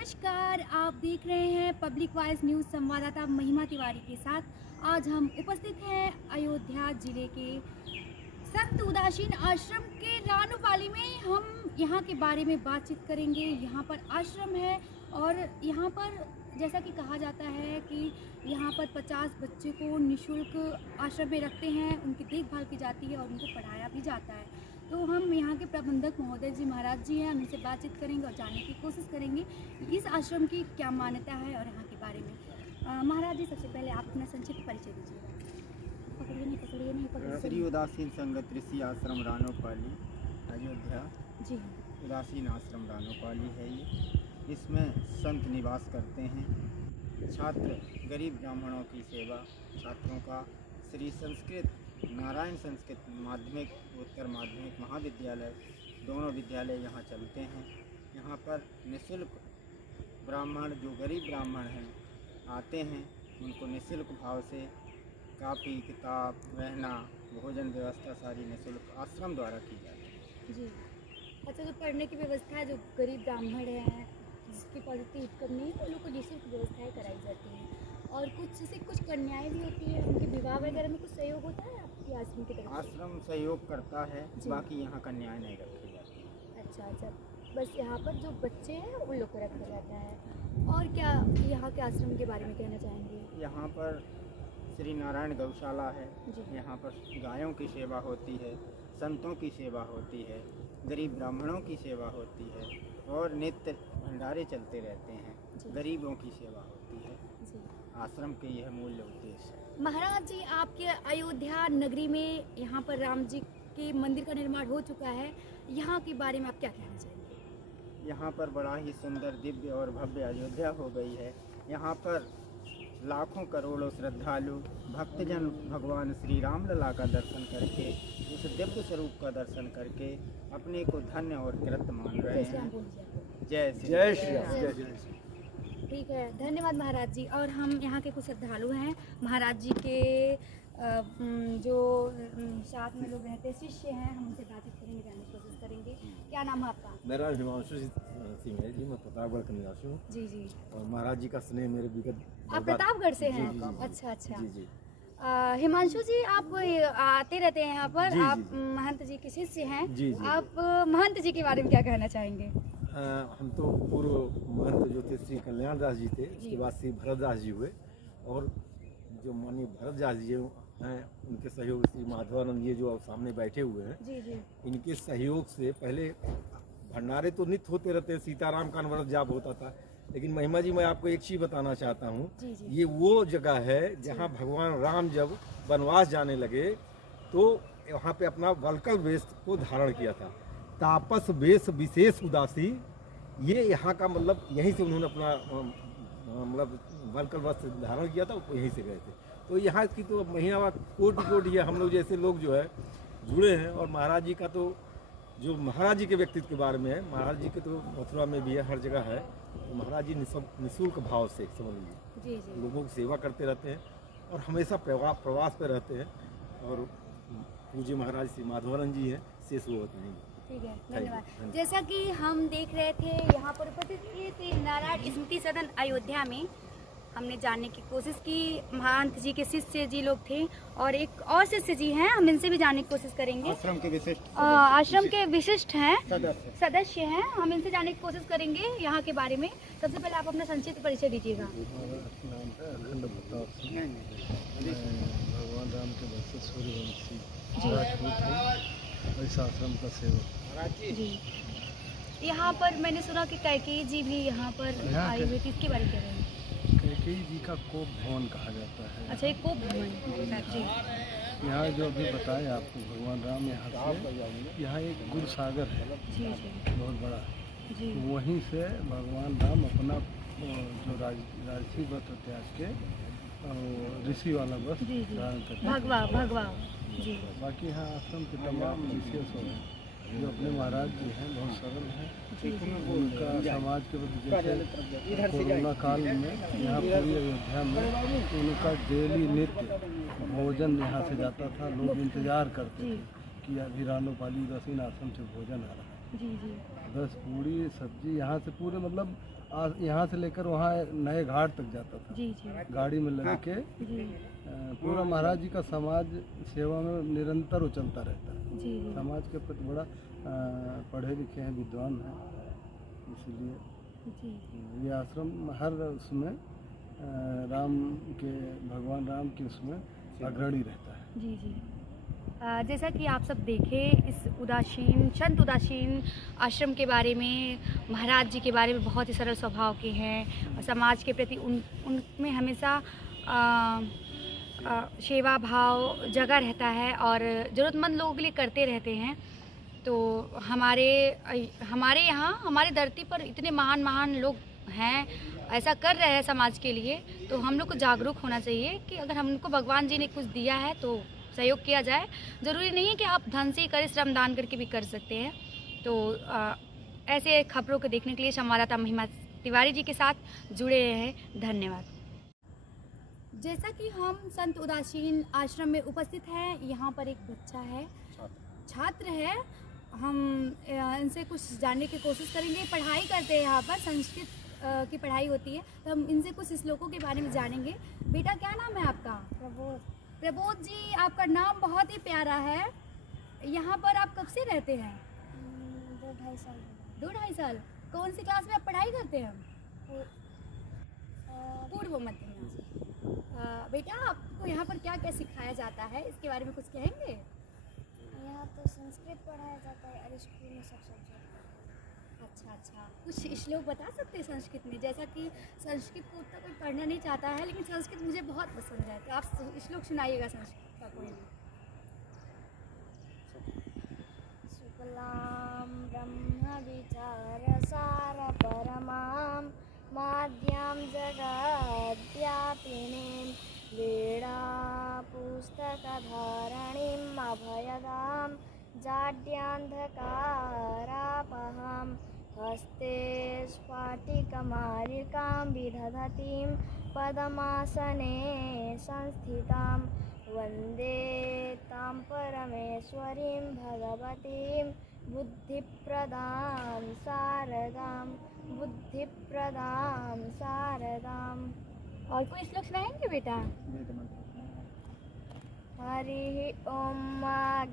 नमस्कार, आप देख रहे हैं पब्लिक वॉइस न्यूज़ संवाददाता महिमा तिवारी के साथ। आज हम उपस्थित हैं अयोध्या जिले के संत उदासीन आश्रम के रानोपाली में। हम यहाँ के बारे में बातचीत करेंगे। यहाँ पर आश्रम है और यहाँ पर जैसा कि कहा जाता है कि यहाँ पर 50 बच्चे को निःशुल्क आश्रम में रखते हैं, उनकी देखभाल की जाती है और उनको पढ़ाया भी जाता है। तो हम यहाँ के प्रबंधक महोदय जी महाराज जी हैं, उनसे बातचीत करेंगे और जानने की कोशिश करेंगे इस आश्रम की क्या मान्यता है और यहाँ के बारे में। महाराज जी, सबसे पहले आप अपना संक्षिप्त परिचय दीजिएगा। पकड़िए नहीं। श्री उदासीन संगत ऋषि आश्रम रानोपाली अयोध्या जी। उदासीन आश्रम रानोपाली है ये। इसमें संत निवास करते हैं। छात्र गरीब ब्राह्मणों की सेवा, छात्रों का श्री संस्कृत नारायण संस्कृत माध्यमिक उत्तर माध्यमिक महाविद्यालय दोनों विद्यालय यहाँ चलते हैं। यहाँ पर निःशुल्क ब्राह्मण जो गरीब ब्राह्मण हैं आते हैं, उनको निःशुल्क भाव से कापी किताब रहना भोजन व्यवस्था सारी निःशुल्क आश्रम द्वारा की जाती है जी। अच्छा, जो पढ़ने की व्यवस्था है, जो गरीब ब्राह्मण हैं जिसकी परिस्थिति उत्तम नहीं है, उन लोग को निःशुल्क व्यवस्थाएँ कराई जाती हैं। और कुछ कन्याएं भी होती हैं, उनके विवाह वगैरह में कुछ सहयोग होता है आपके आश्रम की तरफ से? आश्रम सहयोग करता है, बाकी यहाँ कन्याएं नहीं रखी जाती। अच्छा, बस यहाँ पर जो बच्चे हैं उन लोग को रखा जाता है। और क्या यहाँ के आश्रम के बारे में कहना चाहेंगे? यहाँ पर श्री नारायण गौशाला है। यहाँ पर गायों की सेवा होती है, संतों की सेवा होती है, गरीब ब्राह्मणों की सेवा होती है और नित्य भंडारे चलते रहते हैं, गरीबों की सेवा होती है। आश्रम के यह मूल्य उद्देश्य है। महाराज जी, आपके अयोध्या नगरी में यहाँ पर राम जी के मंदिर का निर्माण हो चुका है, यहाँ के बारे में आप क्या कहना चाहेंगे? यहाँ पर बड़ा ही सुंदर दिव्य और भव्य अयोध्या हो गई है। यहाँ पर लाखों करोड़ों श्रद्धालु भक्तजन भगवान श्री राम लला का दर्शन करके, उस दिव्य स्वरूप का दर्शन करके अपने को धन्य और कृत मान रहे हैं। जय श्री राम। ठीक है, धन्यवाद महाराज जी। और हम यहाँ के कुछ श्रद्धालु हैं, महाराज जी के जो साथ में लोग रहते हैं, शिष्य हैं, हम उनसे बातचीत करेंगे, जानने की कोशिश करेंगे। क्या नाम है आपका? मेरा हिमांशु सिंह है जी, मैं प्रतापगढ़ का निवासी हूँ। जी। और महाराज जी का स्नेह मेरे विगत। आप प्रतापगढ़ से हैं? अच्छा। जी। हिमांशु जी, आप आते रहते हैं यहाँ पर, आप महंत जी के शिष्य हैं। आप महंत जी के बारे में क्या कहना चाहेंगे? हम तो पूर्व महंत जो थे श्री कल्याण दास जी थे, उसके बाद श्री भरत दास जी हुए और जो माननीय भरत दास जी हैं, उनके सहयोग श्री माधवानंद ये जो सामने बैठे हुए हैं, जी। इनके सहयोग से पहले भंडारे तो नित्य होते रहते, सीताराम का अनवरत जाप होता था। लेकिन महिमा जी, मैं आपको एक चीज़ बताना चाहता हूँ, ये वो जगह है जहाँ भगवान राम जब वनवास जाने लगे तो वहाँ पे अपना वल्कल वेश को धारण किया था। तापस वेश विशेष उदासी, ये यहाँ का मतलब यहीं से उन्होंने अपना मतलब वल्कल वस्त्र धारण किया था, यहीं से गए थे। तो यहाँ की तो महिमा कोटि है, हम लोग जैसे लोग जो है जुड़े हैं। और महाराज जी का तो जो महाराज जी के व्यक्तित्व के बारे में है, महाराज जी के तो मथुरा में भी है, हर जगह है। तो महाराज जी निःशुल्क भाव से समझ लीजिए लोगों की सेवा करते रहते हैं और हमेशा प्रवास पे रहते हैं। और पूज्य महाराज श्री माधवानंद जी हैं, शेष वो होते हैं। ठीक है, धन्यवाद। जैसा कि हम देख रहे थे, यहाँ पर उपस्थित थे नारायण स्मृति सदन अयोध्या में, हमने जानने की कोशिश की। महंत जी के शिष्य जी लोग थे और एक और शिष्य जी हैं, हम इनसे भी जानने की कोशिश करेंगे। आश्रम के विशिष्ट हैं, सदस्य हैं, हम इनसे जानने की कोशिश करेंगे यहाँ के बारे में। सबसे पहले आप अपना संक्षिप्त परिचय दीजिएगा। भगवान राम के भक्त सूर्यवंशी इस आश्रम का सेवक जी। यहाँ पर मैंने सुना कि कैकेयी जी भी यहाँ पर आई हुई थी, इसके बारे में क्या रहेंगे? कैकेयी जी का कोप भवन कहा जाता है। अच्छा, एक कोप भवन जी। यहाँ जो अभी बताया आपको, भगवान राम यहाँ एक गुरु सागर है बहुत बड़ा जी। वहीं से भगवान राम अपना जो राजसी व्रत त्याग के ऋषि वाला व्रत धारण करते हैं, भगवा जी। बाकी यहाँ आश्रम के तमाम विशेष हैं जो अपने महाराज जी हैं, बहुत सरल हैं। उनका समाज के प्रति जैसे कोरोना काल में यहाँ पूरी अयोध्या में उनका डेली नित्य भोजन यहाँ से जाता था। लोग इंतजार करते थे कि अभी रानोपाली उदासीन आश्रम से भोजन आ रहा है। 10 पूरी सब्जी यहाँ से पूरे मतलब यहाँ से लेकर वहाँ नए घाट तक जाता था, जी जी गाड़ी में लग के। जी पूरा महाराज जी का समाज सेवा में निरंतर उछलता रहता है। जी जी समाज के प्रति बड़ा पढ़े लिखे हैं, विद्वान हैं, इसीलिए जी ये आश्रम हर उसमें राम के, भगवान राम के उसमें अग्रणी रहता है। जी जी जैसा कि आप सब देखें, इस संत उदासीन आश्रम के बारे में, महाराज जी के बारे में बहुत ही सरल स्वभाव के हैं और समाज के प्रति उनमें हमेशा सेवा भाव जगा रहता है और ज़रूरतमंद लोगों के लिए करते रहते हैं। तो हमारे यहाँ हमारी धरती पर इतने महान लोग हैं, ऐसा कर रहे हैं समाज के लिए, तो हम लोग को जागरूक होना चाहिए कि अगर हमको भगवान जी ने कुछ दिया है तो सहयोग किया जाए। ज़रूरी नहीं है कि आप धन से करें, श्रमदान करके भी कर सकते हैं। तो ऐसे खबरों को देखने के लिए संवाददाता महिमा तिवारी जी के साथ जुड़े हैं। धन्यवाद। जैसा कि हम संत उदासीन आश्रम में उपस्थित हैं, यहाँ पर एक बच्चा है, छात्र है। हम इनसे कुछ जानने की कोशिश करेंगे। पढ़ाई करते हैं यहाँ पर, संस्कृत की पढ़ाई होती है, तो हम इनसे कुछ श्लोकों के बारे में जानेंगे। बेटा क्या नाम है आपका? प्रबोध जी, आपका नाम बहुत ही प्यारा है। यहाँ पर आप कब से रहते हैं? 2-2.5 साल। कौन सी क्लास में आप पढ़ाई करते हैं? पूर्व मध्य में। बेटा, आपको यहाँ पर क्या क्या सिखाया जाता है, इसके बारे में कुछ कहेंगे? यहाँ तो संस्कृत पढ़ाया जाता है और स्कूल में सब सब्जेक्ट। अच्छा, कुछ श्लोक बता सकते हैं संस्कृत में? जैसा कि संस्कृत को उतना कोई पढ़ना नहीं चाहता है, लेकिन संस्कृत मुझे बहुत पसंद है, तो आप श्लोक सुनाइएगा संस्कृत का कोई भी। शुक्लां ब्रह्म विचार सार परमां माद्यां जगद्व्यापिनीं वीणा पुस्तकधारणीं अभयदां जाड्यान्धकारापहां हस्ते स्फाटिकमालिकां विदधतीं पद्मासने संस्थितां वन्दे तां परमेश्वरीं भगवतीं बुद्धिप्रदां शारदाम्। और कोई श्लोक सुनाएंगे बेटा? हरिः ॐ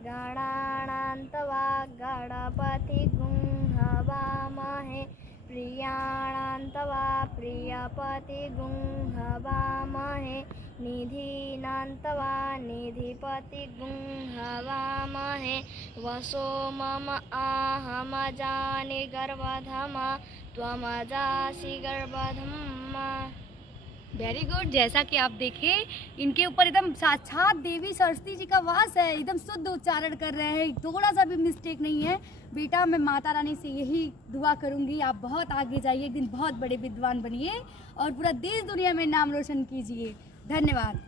गणानान्त्वा गणपतिगुं हवामहे प्रियाणान्त्वा प्रियपतिगुं हवामहे निधीनान्त्वा निधिपतिगुं हवामहे वसो मम आहमजानि गर्भधमा त्वमजासि गर्भधम्मा। Very good. जैसा कि आप देखें, इनके ऊपर एकदम साक्षात देवी सरस्वती जी का वास है, एकदम शुद्ध उच्चारण कर रहे हैं, थोड़ा सा भी मिस्टेक नहीं है। बेटा, मैं माता रानी से यही दुआ करूंगी, आप बहुत आगे जाइए, एक दिन बहुत बड़े विद्वान बनिए और पूरा देश दुनिया में नाम रोशन कीजिए। धन्यवाद।